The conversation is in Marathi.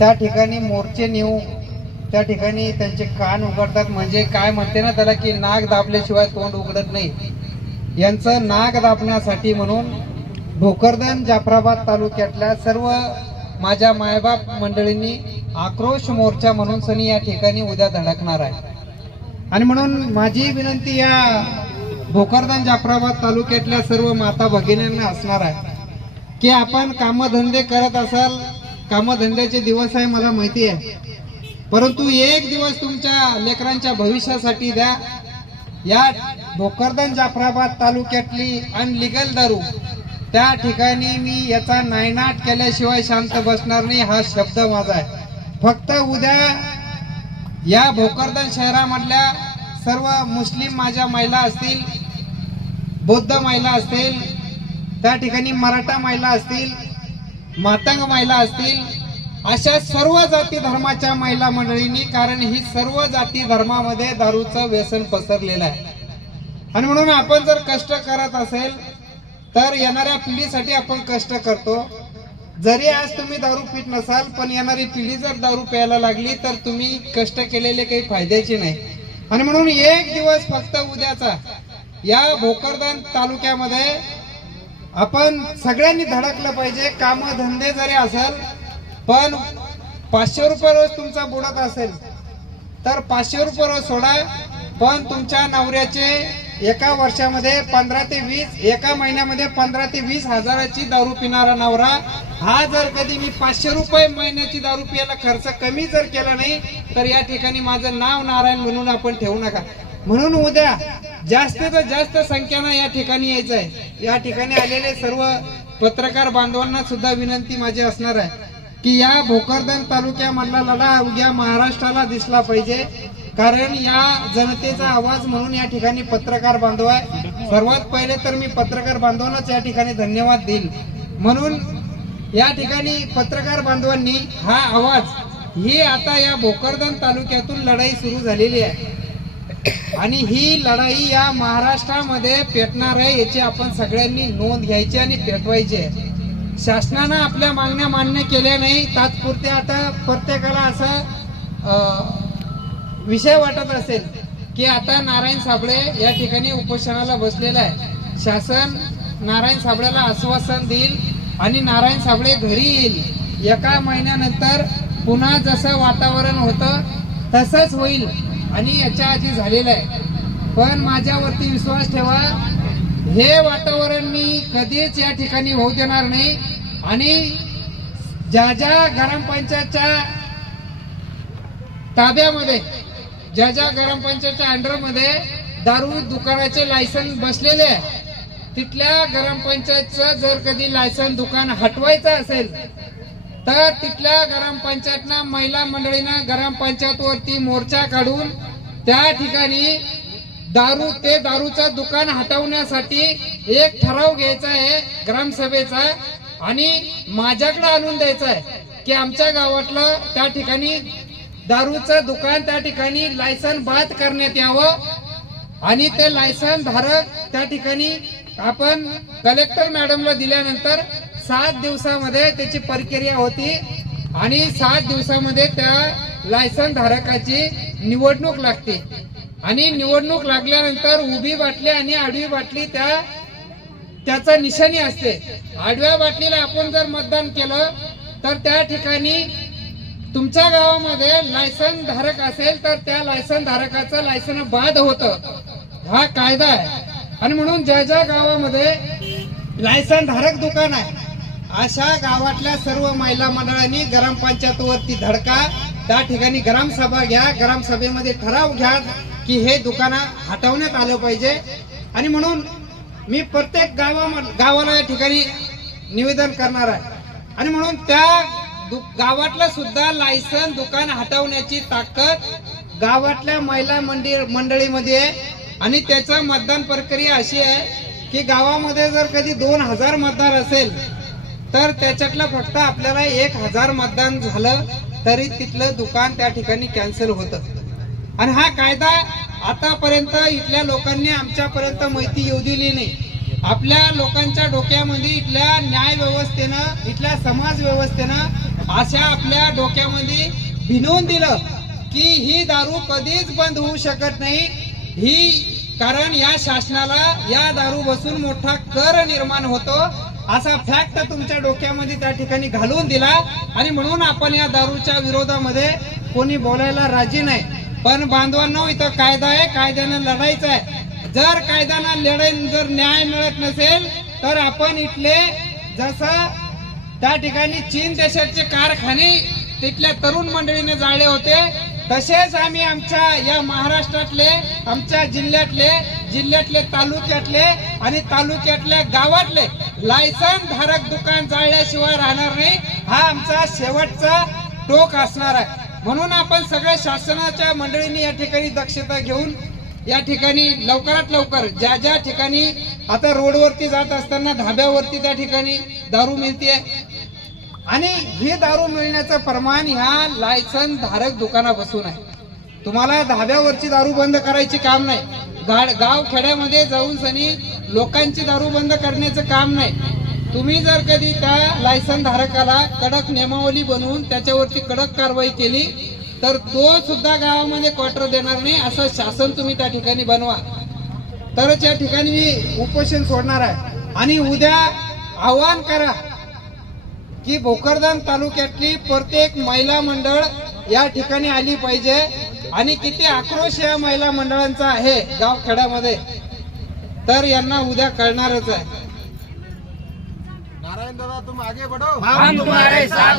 त्या ठिकाणी मोर्चे नेऊ त्या ठिकाणी त्यांचे कान उघडतात. म्हणजे काय म्हणते ना त्याला की नाक दाबल्याशिवाय तोंड उघडत नाही. यांचं नाक दाबण्यासाठी म्हणून भोकरदन जाफराबाद तालुक्यातल्या सर्व माझ्या मायबाप मंडळींनी आक्रोश मोर्चा म्हणून सनी या ठिकाणी उद्या धडकणार आहे. आणि म्हणून माझी विनंती या भोकरदन जाफराबाद तालुक्यातल्या सर्व माता भगिनींना असणार आहे. की आपण कामधंदे करत असाल कामधंद्याचे दिवस आहे मला माहिती आहे. परंतु एक दिवस तुमच्या लेकरांच्या भविष्यासाठी द्या. या भोकरदन जाफराबाद तालुक्यातली अनलिगल दारू. त्या ठिकाणी मी याचा नायनाट केल्याशिवाय शांत बसणार नाही हा शब्द माझा आहे. फक्त उद्या या भोकरदन शहरामधल्या सर्व मुस्लिम माझ्या महिला असतील बौद्ध महिला असतील त्या ठिकाणी मराठा महिला असतील मातंग महिला असतील अशा सर्व जाती धर्माच्या महिला मंडळींनी कारण ही सर्व जाती धर्मामध्ये दारूचं व्यसन पसरलेलं आहे. आणि म्हणून आपण जर कष्ट करत असेल तर येणाऱ्या पिढीसाठी आपण कष्ट करतो. जरी आज तुम्ही दारू पीत नसाल पण येणारी पिढी जर दारू प्यायला लागली तर तुम्ही कष्ट केलेले काही फायद्याचे नाही. आणि म्हणून एक दिवस फक्त उद्याचा या भोकरदान तालुक्यामध्ये आपण सगळ्यांनी धडकलं पाहिजे काम धंदे जरी असेल पण पाचशे रुपये रोज तुमचा बुडत असेल तर पाचशे रुपये रोज सोडा पण तुमच्या नवऱ्याचे एका वर्षामध्ये पंधरा ते वीस एका महिन्यामध्ये पंधरा ते वीस हजाराची दारू पिणारा नवरा हा जर कधी मी पाचशे रुपये महिन्याची दारू पियाला खर्च कमी जर केला नाही तर या ठिकाणी माझं नाव नारायण म्हणून आपण ठेवू नका. म्हणून उद्या जास्तीत जास्त संख्येनं या ठिकाणी यायचं आहे या ठिकाणी आलेले सर्व पत्रकार बांधवांना सुद्धा विनंती माझी असणार आहे की या भोकरदन तालुक्यामधला लढा उद्या महाराष्ट्राला दिसला पाहिजे. कारण या जनतेचा आवाज म्हणून या ठिकाणी पत्रकार बांधव आहे. सर्वात पहिले तर मी पत्रकार बांधवांनाच या ठिकाणी धन्यवाद देईल. म्हणून या ठिकाणी पत्रकार बांधवांनी हा आवाज ही आता या भोकरदन तालुक्यातून लढाई सुरू झालेली आहे. आणि ही लढाई या महाराष्ट्रामध्ये पेटणार आहे याची आपण सगळ्यांनी नोंद घ्यायची आणि पेटवायची आहे. शासनानं आपल्या मागण्या मान्य केल्या नाही तात्पुरते आता प्रत्येकाला असं विषय वाटत असेल की आता नारायण साबळे या ठिकाणी उपोषणाला बसलेला आहे. शासन नारायण साबळेला आश्वासन देईल आणि नारायण साबळे घरी येईल. एका महिन्यानंतर पुन्हा जसं वातावरण होतं तसंच होईल. आणि याच्या आधी झालेलं आहे. पण माझ्यावरती विश्वास ठेवा हे वातावरण मी कधीच या ठिकाणी होऊ देणार नाही. आणि ज्या ज्या ग्रामपंचायतच्या ताब्यामध्ये ज्या ज्या ग्रामपंचायतच्या अंडरमध्ये दारू दुकानाचे लायसन बसलेले आहे तिथल्या ग्रामपंचायतचं जर कधी लायसन दुकान हटवायचं असेल तर तिथल्या ग्रामपंचायतनं महिला मंडळीनं ग्रामपंचायतवरती मोर्चा काढून त्या ठिकाणी दारू ते दारूचं दुकान हटवण्यासाठी एक ठराव घ्यायचा आहे ग्रामसभेचा आणि माझ्याकडे आणून द्यायचा आहे की आमच्या गावातलं त्या ठिकाणी दारूचं दुकान त्या ठिकाणी लायसन बाद करण्यात यावं आणि ते लायसन धारक त्या ठिकाणी आपण कलेक्टर मॅडमला दिल्यानंतर सात दिवसामध्ये त्याची प्रक्रिया होती आणि सात दिवसामध्ये त्या लायसन धारकाची निवडणूक लागते. आणि निवडणूक लागल्यानंतर उभी बाटली आणि आडवी बाटली त्या त्याचा निशाणी असते. आडव्या बाटलीला आपण जर मतदान केलं तर त्या ठिकाणी तुमच्या गावामध्ये लायसन धारक असेल तर त्या लायसन धारकाचं लायसन बाद होतं. हा कायदा आहे. आणि म्हणून ज्या ज्या गावामध्ये लायसन धारक दुकान आहे अशा गावातल्या सर्व महिला मंडळांनी ग्रामपंचायतवरती धडका त्या ठिकाणी ग्रामसभा घ्या ग्रामसभेमध्ये ठराव घ्या की हे दुकान हटवण्यात आलं पाहिजे. आणि म्हणून मी प्रत्येक गावा गावाला या ठिकाणी निवेदन करणार आहे. आणि म्हणून त्या दु- सुद्धा लायसन दुकान हटवण्याची ताकद गावातल्या महिला मंडळ मंडळीमध्ये आहे आणि त्याचं मतदान प्रक्रिया अशी आहे की गावामध्ये जर कधी दोन हजार मतदार असेल तर त्याच्यातलं फक्त आपल्याला एक हजार मतदान झालं तरी तिथलं दुकान त्या ठिकाणी कॅन्सल होतं. आणि हा कायदा आतापर्यंत इथल्या लोकांनी आमच्यापर्यंत माहिती येऊ दिली नाही. आपल्या लोकांच्या डोक्यामध्ये इथल्या न्याय व्यवस्थेनं इथल्या समाज व्यवस्थेनं अशा आपल्या डोक्यामध्ये भिनवून दिलं की ही दारू कधीच बंद होऊ शकत नाही. ही कारण या शासनाला या दारू बसून मोठा कर निर्माण होतो. असा फॅक्ट तुमच्या डोक्यामध्ये त्या ठिकाणी घालून दिला आणि म्हणून आपण या दारूच्या विरोधामध्ये कोणी बोलायला राजी नाही. पण बांधवांनो इथं कायदा आहे कायद्यानं लढायचं आहे. जर कायद्यानं लढाई जर न्याय मिळत नसेल तर आपण इथले जसं त्या ठिकाणी चीन देशाचे कारखाने तिथल्या तरुण मंडळीने जाळले होते तसेच आम्ही आमच्या या महाराष्ट्रातले आमच्या जिल्ह्यातले जिल्ह्यातले तालुक्यातले आणि तालुक्यातल्या गावातले लायसन धारक दुकान जाळल्याशिवाय राहणार नाही. हा आमचा शेवटचा टोक असणार आहे. म्हणून आपण सगळ्या शासनाच्या मंडळींनी या ठिकाणी दक्षता घेऊन या ठिकाणी लवकरात लवकर ज्या ज्या ठिकाणी आता रोडवरती जात असताना धाब्यावरती त्या ठिकाणी दारू मिळते आणि ही दारू मिळण्याचं प्रमाण ह्या लायसन धारक दुकानापासून आहे. तुम्हाला धाब्यावरची दारू बंद करायची काम नाही. गाड गाव खेड्यामध्ये जाऊन सनी लोकांची दारू बंद करण्याचं काम नाही. तुम्ही जर कधी त्या लायसन धारकाला कडक नियमावली बनवून त्याच्यावरती कडक कारवाई केली तर तो सुद्धा गावामध्ये क्वार्टर देणार नाही असं शासन तुम्ही त्या ठिकाणी बनवा. तरच या ठिकाणी मी उपोषण सोडणार आहे. आणि उद्या आवाहन करा की भोकरदन तालुक्यातली प्रत्येक महिला मंडळ या ठिकाणी आली पाहिजे. आणि किती आक्रोश या महिला मंडळांचा आहे गावखेड्यामध्ये. तर यांना उद्या कळणारच आहे. नारायण दादा तुम आगे बढ़ो. हम तुम्हारे साथ